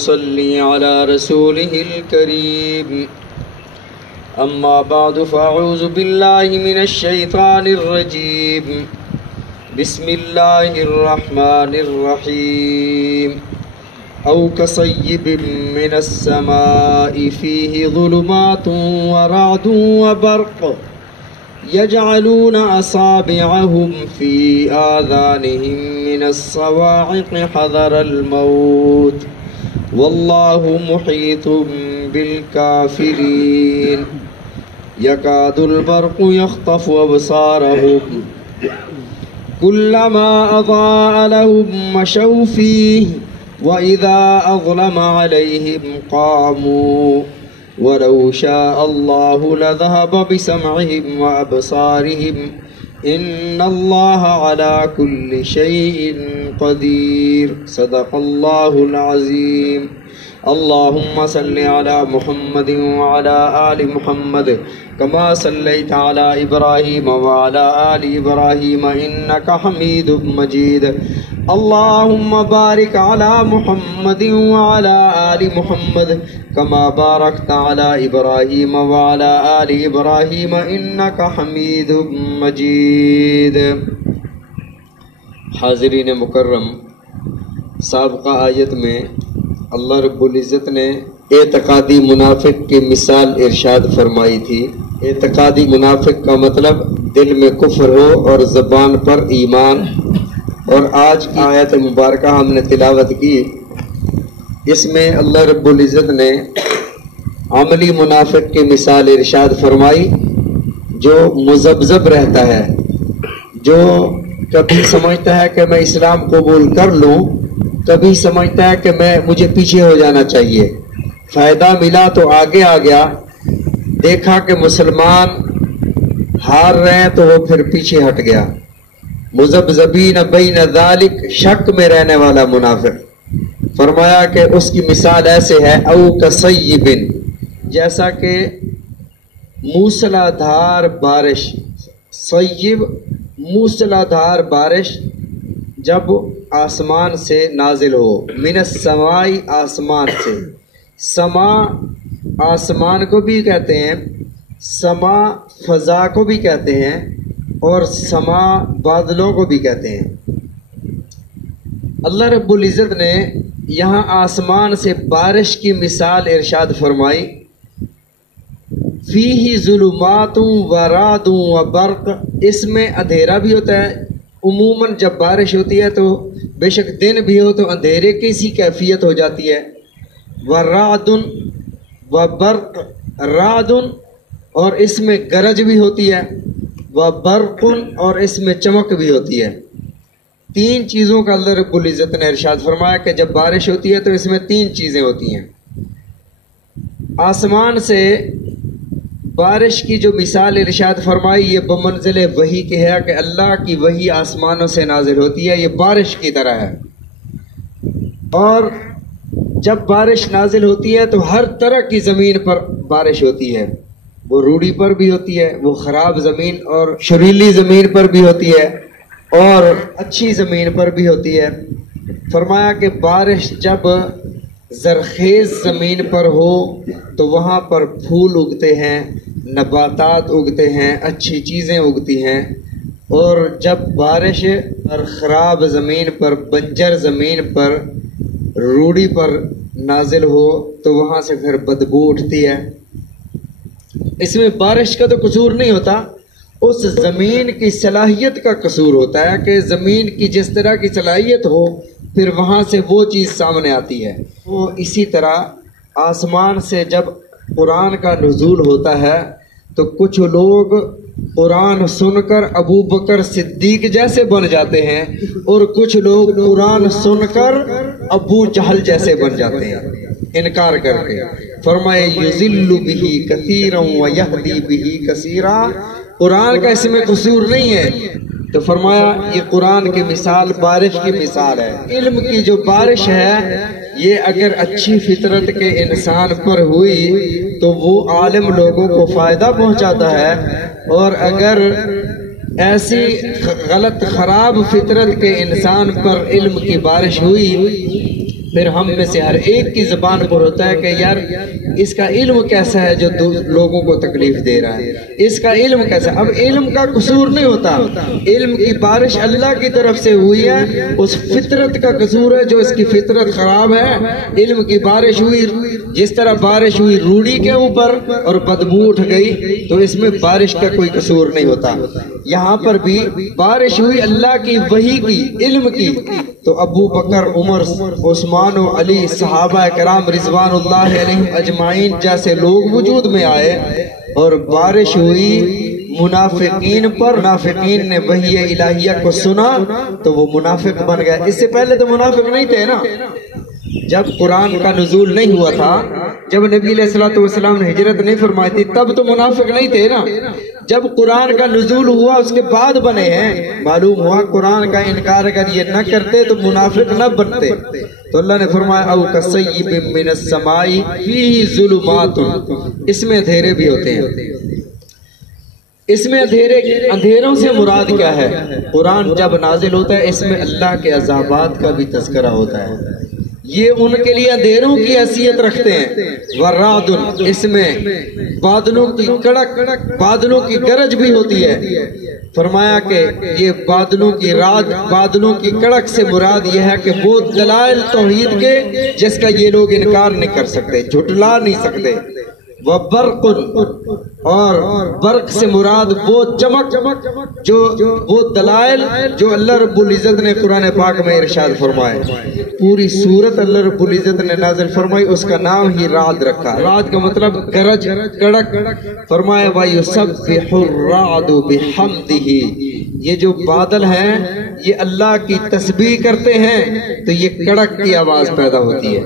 يصلي على رسوله الكريم. أما بعد فأعوذ بالله من الشيطان الرجيم. بسم الله الرحمن الرحيم. أو كصيب من السماء فيه ظلمات ورعد وبرق يجعلون أصابعهم في آذانهم من الصواعق حذر الموت والله محيط بالكافرين. يكاد البرق يخطف أبصارهم كلما أضاء لهم مشوا فيه وإذا أظلم عليهم قاموا ولو شاء الله لذهب بسمعهم وأبصارهم إن الله على كل شيء قدير. صدق الله العظيم. اللهم صل على محمد وعلى آل محمد كما صليت على إبراهيم وعلى آل إبراهيم إنك حميد مجيد. اللهم بارك على محمد وعلى آل محمد كما باركت على إبراهيم وعلى آل إبراهيم إنك حميد مجيد. حاضرین مکرم، سابقہ آیت میں اللہ رب العزت نے اعتقادی منافق کی مثال ارشاد فرمائی تھی. اعتقادی منافق کا مطلب دل میں کفر ہو اور زبان پر ایمان. اور آج کی آیت مبارکہ ہم نے تلاوت کی، اس میں اللہ رب العزت نے عملی منافق کی مثال ارشاد فرمائی جو مذبذب رہتا ہے، جو کبھی سمجھتا ہے کہ میں اسلام قبول کر لوں، کبھی سمجھتا ہے کہ مجھے پیچھے ہو جانا چاہیے. فائدہ ملا تو آگے آ گیا، دیکھا کہ مسلمان ہار رہے ہیں تو وہ پھر پیچھے ہٹ گیا. مذبذبین بین ذالک، شک میں رہنے والا منافق. فرمایا کہ اس کی مثال ایسے ہے او کصیب، جیسا کہ موسلا دھار بارش. صیب موسلا دھار بارش جب آسمان سے نازل ہو. من السماء، آسمان سے. سما آسمان کو بھی کہتے ہیں، سما فضا کو بھی کہتے ہیں، اور سما بادلوں کو بھی کہتے ہیں. اللہ رب العزت نے یہاں آسمان سے بارش کی مثال ارشاد فرمائی. فیہ ظلمات ورعد وبرق، اس میں اندھیرا بھی ہوتا ہے. عموماً جب بارش ہوتی ہے تو بے شک دن بھی ہو تو اندھیرے کی سی کیفیت ہو جاتی ہے. ورعد وبرق، رعد اور اس میں گرج بھی ہوتی ہے، وبرق اور اس میں چمک بھی ہوتی ہے. تین چیزوں کا اللہ رب العزت نے ارشاد فرمایا کہ جب بارش ہوتی ہے تو اس میں تین چیزیں ہوتی ہیں. آسمان سے بارش کی جو مثال ارشاد فرمائی یہ بمنزل وحی کے ہے کہ اللہ کی وحی آسمانوں سے نازل ہوتی ہے، یہ بارش کی طرح ہے. اور جب بارش نازل ہوتی ہے تو ہر طرح کی زمین پر بارش ہوتی ہے. وہ روڑی پر بھی ہوتی ہے، وہ خراب زمین اور شریلی زمین پر بھی ہوتی ہے، اور اچھی زمین پر بھی ہوتی ہے. فرمایا کہ بارش جب زرخیز زمین پر ہو تو وہاں پر پھول اگتے ہیں، نباتات اگتے ہیں، اچھی چیزیں اگتی ہیں. اور جب بارش اور خراب زمین پر، بنجر زمین پر، روڑی پر نازل ہو تو وہاں سے پھر بدبو اٹھتی ہے. اس میں بارش کا تو قصور نہیں ہوتا، اس زمین کی صلاحیت کا قصور ہوتا ہے کہ زمین کی جس طرح کی صلاحیت ہو پھر وہاں سے وہ چیز سامنے آتی ہے. وہ اسی طرح آسمان سے جب قرآن کا نزول ہوتا ہے تو کچھ لوگ قرآن سن کر ابو بکر صدیق جیسے بن جاتے ہیں، اور کچھ لوگ قرآن سن کر ابو جہل جیسے بن جاتے ہیں انکار کر کے. فرمائے یضل بہ کثیرا ویہدی بہ کثیرا، قرآن کا اس میں قصور نہیں ہے. تو فرمایا یہ قرآن کی مثال بارش کی مثال ہے. علم کی جو بارش ہے یہ اگر اچھی فطرت کے انسان پر ہوئی تو وہ عالم لوگوں کو فائدہ پہنچاتا ہے، اور اگر ایسی غلط خراب فطرت کے انسان پر علم کی بارش ہوئی پھر ہم میں سے ہر ایک کی زبان پر ہوتا ہے کہ یار اس کا علم کیسا ہے جو لوگوں کو تکلیف دے رہا ہے، اس کا علم کیسا ہے۔ اب علم کا قصور نہیں ہوتا، علم کی بارش اللہ کی طرف سے ہوئی ہے، اس فطرت کا قصور ہے جو اس کی فطرت خراب ہے۔ علم کی بارش ہوئی، جس طرح بارش ہوئی روڑی کے اوپر اور بدبو اٹھ گئی، تو اس میں بارش کا کوئی قصور نہیں ہوتا۔ یہاں پر بھی بارش ہوئی اللہ کی وحی کی، علم کی، تو ابو بکر، عمر، عثمان و علی، صحابہ کرام رضوان اللہ علیہم اجمعین جیسے لوگ وجود میں آئے اور بارش ہوئی منافقین پر۔ منافقین نے وحی الہیہ کو سنا تو وہ منافق بن گئے۔ اس سے پہلے تو منافق نہیں تھے نا، جب قرآن کا نزول نہیں ہوا تھا، جب نبی علیہ السلام نے ہجرت نہیں فرمائی تھی، تب تو منافق نہیں تھے نا۔ جب قرآن کا نزول ہوا اس کے بعد بنے ہیں، معلوم ہوا قرآن کا انکار اگر یہ نہ کرتے تو منافق نہ بنتے۔ تو اللہ نے فرمایا او کصیب من السماء فیہ ظلمات، اس میں اندھیرے بھی ہوتے ہیں۔ اس میں اندھیروں سے مراد کیا ہے؟ قرآن جب نازل ہوتا ہے اس میں اللہ کے عذابات کا بھی تذکرہ ہوتا ہے، یہ ان کے لیے اندھیروں کی حیثیت رکھتے ہیں۔ ورعد، اس میں بادلوں کی کڑک، بادلوں کی گرج بھی ہوتی ہے۔ فرمایا کہ یہ بادلوں کی رات، بادلوں کی کڑک سے مراد یہ ہے کہ وہ دلائل توحید کے جس کا یہ لوگ انکار نہیں کر سکتے، جھٹلا نہیں سکتے۔ وبرق، اور برق سے مراد وہ چمک جو وہ دلائل جو اللہ رب العزت نے قرآن پاک میں ارشاد فرمائے۔ پوری سورت اللہ رب العزت نے نازل فرمائی، اس کا نام ہی رعد رکھا۔ رعد کا مطلب گرج، کڑک۔ فرمایا وَيُسَبِّحُ الرَّعْدُ بِحَمْدِهِ، یہ جو بادل ہیں یہ اللہ کی تسبیح کرتے ہیں تو یہ کڑک کی آواز پیدا ہوتی ہے۔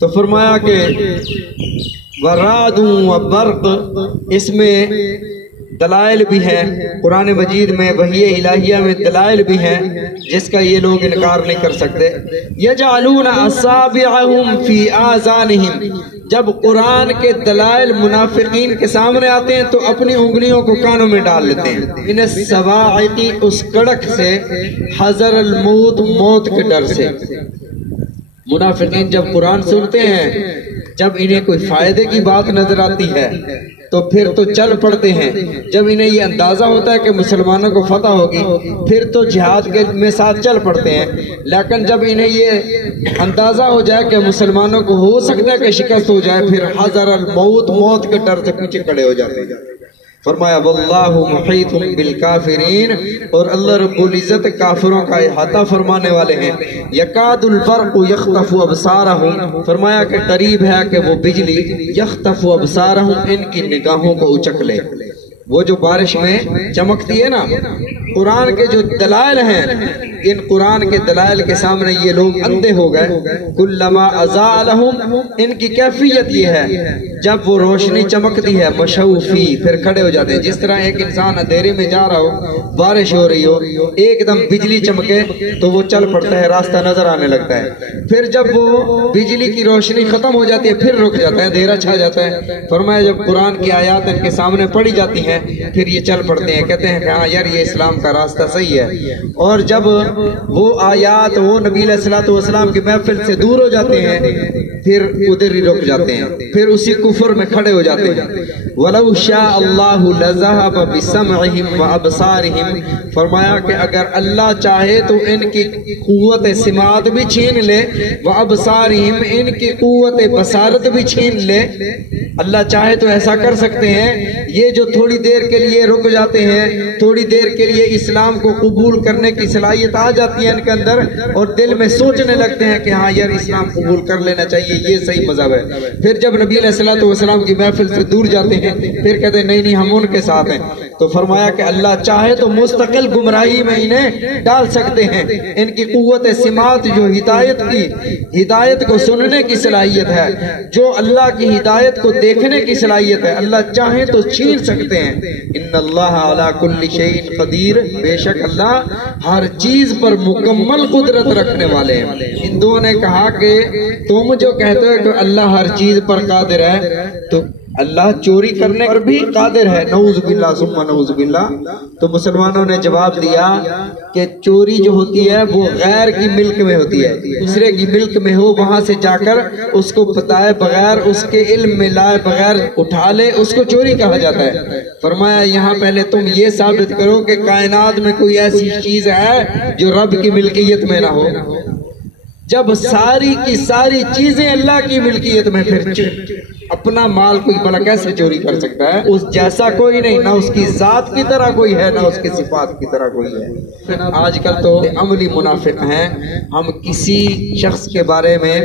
تو فرمایا کہ ورعد و برق، اس میں دلائل بھی ہیں، قرآن مجید میں وحی الہیہ میں دلائل بھی ہیں جس کا یہ لوگ انکار نہیں کر سکتے۔ یجعلون اصابعهم فی آذانہم، جب قرآن کے دلائل منافقین کے سامنے آتے ہیں تو اپنی انگلیوں کو کانوں میں ڈال لیتے ہیں۔ ان الصواعق، اس کڑک سے، حذر الموت، موت کے ڈر سے۔ منافقین جب قرآن سنتے ہیں، جب انہیں کوئی فائدے کی بات نظر آتی ہے تو پھر تو چل پڑتے ہیں، جب انہیں یہ اندازہ ہوتا ہے کہ مسلمانوں کو فتح ہوگی پھر تو جہاد کے میں ساتھ چل پڑتے ہیں، لیکن جب انہیں یہ اندازہ ہو جائے کہ مسلمانوں کو ہو سکتا ہے کہ شکست ہو جائے، پھر حذر الموت، موت کے ڈر سے پیچھے کھڑے ہو جاتے ہیں۔ فرمایا واللہ محیط بالکافرین، اور اللہ رب العزت کافروں کا احاطہ فرمانے والے ہیں۔ یکاد البرق یخطف ابصارہم، فرمایا کہ قریب ہے کہ وہ بجلی یخطف ابصارہم، ان کی نگاہوں کو اچک لے۔ وہ جو بارش میں چمکتی ہے نا، قرآن کے جو دلائل ہیں، ان قرآن کے دلائل کے سامنے یہ لوگ اندھے ہو گئے۔ کلما اضاء لہم، ان کی کیفیت یہ ہے جب وہ روشنی چمکتی ہے مشوا فی، پھر کھڑے ہو جاتے ہیں۔ جس طرح ایک انسان اندھیرے میں جا رہا ہو، بارش ہو رہی ہو، ایک دم بجلی چمکے تو وہ چل پڑتا ہے، راستہ نظر آنے لگتا ہے۔ پھر جب وہ بجلی کی روشنی ختم ہو جاتی ہے پھر رک جاتا ہے، اندھیرا چھا جاتا ہے۔ فرمایا جب قرآن کی آیات ان کے سامنے پڑھی جاتی ہیں پھر یہ چل پڑتے ہیں، کہتے ہیں کہ ہاں یار یہ اسلام کا راستہ صحیح ہے۔ اور جب وہ آیات وہ نبی علیہ السلام کی محفل سے دور ہو جاتے ہیں پھر ادھر ہی رک جاتے ہیں، پھر اسی کفر میں کھڑے ہو جاتے ہیں۔ وَلَوْ شَاءَ اللَّهُ لَذَهَبَ بِسَمْعِهِمْ وَأَبْصَارِهِمْ، فرمایا کہ اگر اللہ چاہے تو ان کی قوت سماعت بھی چھین لے، وَأَبْصَارِهِمْ، ان کی قوت بصارت بھی چھین لے۔ اللہ چاہے تو ایسا کر سکتے ہیں۔ یہ جو تھوڑی دیر کے لیے رک جاتے ہیں، تھوڑی دیر کے لیے اسلام کو قبول کرنے کی صلاحیت آ جاتی ہے ان کے اندر اور دل میں سوچنے لگتے ہیں کہ ہاں یار اسلام قبول کر لینا چاہیے، یہ صحیح مذہب ہے۔ پھر جب نبی علیہ السلام کی محفل سے دور جاتے ہیں پھر کہتے ہیں نہیں ہم ان کے ساتھ ہیں۔ تو فرمایا کہ اللہ چاہے تو مستقل گمراہی میں انہیں ڈال سکتے ہیں۔ ان کی قوت سماعت جو ہدایت کو سننے کی صلاحیت ہے، جو اللہ کی ہدایت کو دیکھنے کی صلاحیت ہے، اللہ چاہے تو چھین سکتے ہیں۔ ان اللہ علی کل شیء قدیر، بے شک اللہ ہر چیز پر مکمل قدرت رکھنے والے ہیں۔ ہندوؤں نے کہا کہ تم جو کہتے ہو کہ اللہ ہر چیز پر قادر ہے تو اللہ چوری کرنے پر بھی قادر ہے، نعوذ باللہ ثم نعوذ باللہ۔ تو مسلمانوں نے جواب دیا کہ چوری جو ہوتی ہے وہ غیر کی ملک میں ہوتی ہے، دوسرے کی ملک میں ہو، وہاں سے جا کر اس کو بتائے بغیر، اس کے علم میں لائے بغیر اٹھا لے، اس کو چوری کہا جاتا ہے۔ فرمایا یہاں پہلے تم یہ ثابت کرو کہ کائنات میں کوئی ایسی چیز ہے جو رب کی ملکیت میں نہ ہو۔ جب ساری کی ساری چیزیں اللہ کی ملکیت میں، پھر اپنا مال کوئی بھلا کیسے چوری کر سکتا ہے؟ اس جیسا کوئی نہیں، نہ اس کی ذات کی طرح کوئی ہے، نہ اس کی صفات کی طرح کوئی ہے۔ پھر آج کل تو عملی منافق ہیں، ہم کسی شخص کے بارے میں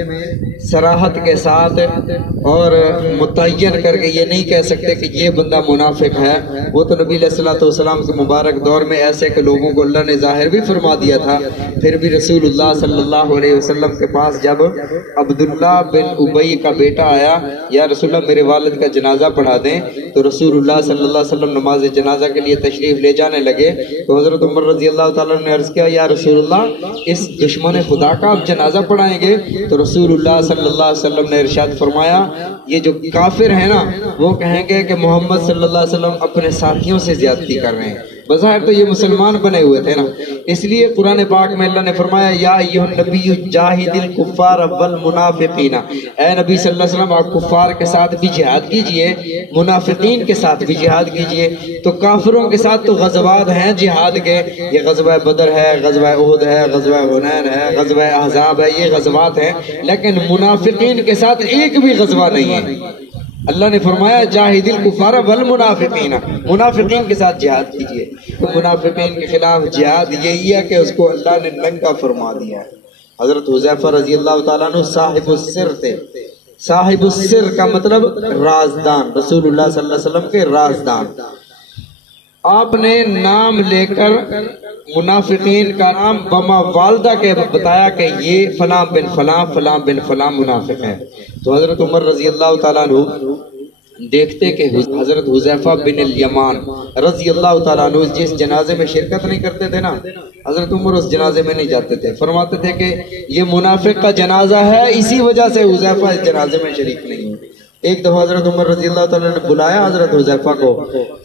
صراحت کے ساتھ اور متعین کر کے یہ نہیں کہہ سکتے کہ یہ بندہ منافق ہے۔ وہ تو نبی علیہ الصلوۃ والسلام کے مبارک دور میں ایسے کہ لوگوں کو اللہ نے ظاہر بھی فرما دیا تھا، پھر بھی رسول اللہ صلی اللہ علیہ وسلم کے پاس جب عبداللہ بن ابی کا بیٹا آیا، یا رسول اللہ میرے والد کا جنازہ پڑھا دیں، تو رسول اللہ صلی اللہ علیہ وسلم نماز جنازہ کے لیے تشریف لے جانے لگے، تو حضرت عمر رضی اللہ تعالیٰ نے عرض کیا یا رسول اللہ اس دشمن خدا کا آپ جنازہ پڑھائیں گے؟ تو رسول اللہ صلی اللہ علیہ وسلم نے ارشاد فرمایا یہ جو کافر ہیں نا وہ کہیں گے کہ محمد صلی اللہ علیہ وسلم اپنے ساتھیوں سے زیادتی کر رہے ہیں، بظاہر تو یہ مسلمان بنے ہوئے تھے نا۔ اس لیے قرآن پاک میں اللہ نے فرمایا یا ایھا النبی جاہد الکفار والمنافقین، اے نبی صلی اللہ علیہ وسلم آپ کفار کے ساتھ بھی جہاد کیجئے، منافقین کے ساتھ بھی جہاد کیجئے۔ تو کافروں کے ساتھ تو غزوات ہیں جہاد کے، یہ غزوہ بدر ہے، غزوہ احد ہے، غزوہ حنین ہے، غزوہ احزاب ہے، یہ غزوات ہیں، لیکن منافقین کے ساتھ ایک بھی غزوہ نہیں ہے۔ اللہ نے فرمایا جاہد الکفار والمنافقین، منافقین کے ساتھ جہاد کیجئے۔ تو منافقین کے خلاف جہاد یہی ہے کہ اس کو اللہ نے ننگا فرما دیا ہے۔ حضرت حذیفہ رضی اللہ تعالیٰ عنہ صاحب السر تھے، صاحب السر کا مطلب رازدان، رسول اللہ صلی اللہ علیہ وسلم کے رازدان۔ آپ نے نام لے کر منافقین کا نام بما والدہ کے بتایا کہ یہ فلاں بن فلاں فلاں بن فلاں منافق ہے۔ تو حضرت عمر رضی اللہ تعالیٰ عنہ دیکھتے کہ حضرت حذیفہ بن الیمان رضی اللہ تعالیٰ عنہ جس جنازے میں شرکت نہیں کرتے تھے نا، حضرت عمر اس جنازے میں نہیں جاتے تھے، فرماتے تھے کہ یہ منافق کا جنازہ ہے، اسی وجہ سے حذیفہ اس جنازے میں شریک نہیں ہے۔ ایک دفعہ حضرت عمر رضی اللہ تعالیٰ نے بلایا حضرت حذیفہ کو،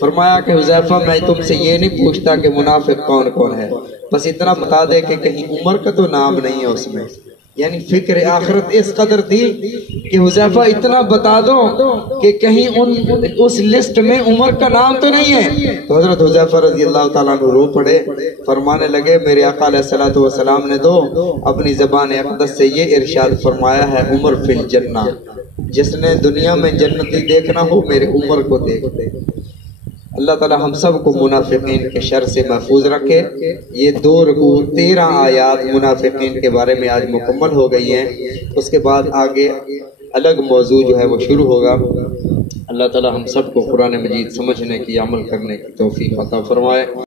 فرمایا کہ حذیفہ میں تم سے یہ نہیں پوچھتا کہ منافق کون کون ہے، بس اتنا بتا دے کہ کہیں عمر کا تو نام نہیں ہے اس میں۔ یعنی فکر آخرت اس قدر تھی کہ حذیفہ اتنا بتا دو کہ کہیں اس لسٹ میں عمر کا نام تو نہیں ہے۔ تو حضرت حذیفہ رضی اللہ تعالیٰ عنہ رو پڑے، فرمانے لگے میرے آقا علیہ الصلوۃ والسلام نے تو اپنی زبان اقدس سے یہ ارشاد فرمایا ہے عمر فی الجنہ، جس نے دنیا میں جنتی دیکھنا ہو میرے عمر کو دیکھ دے۔ اللہ تعالی ہم سب کو منافقین کے شر سے محفوظ رکھے۔ یہ 2 رکوع 13 آیات منافقین کے بارے میں آج مکمل ہو گئی ہیں، اس کے بعد آگے الگ موضوع جو ہے وہ شروع ہوگا۔ اللہ تعالی ہم سب کو قرآن مجید سمجھنے کی، عمل کرنے کی توفیق عطا فرمائے۔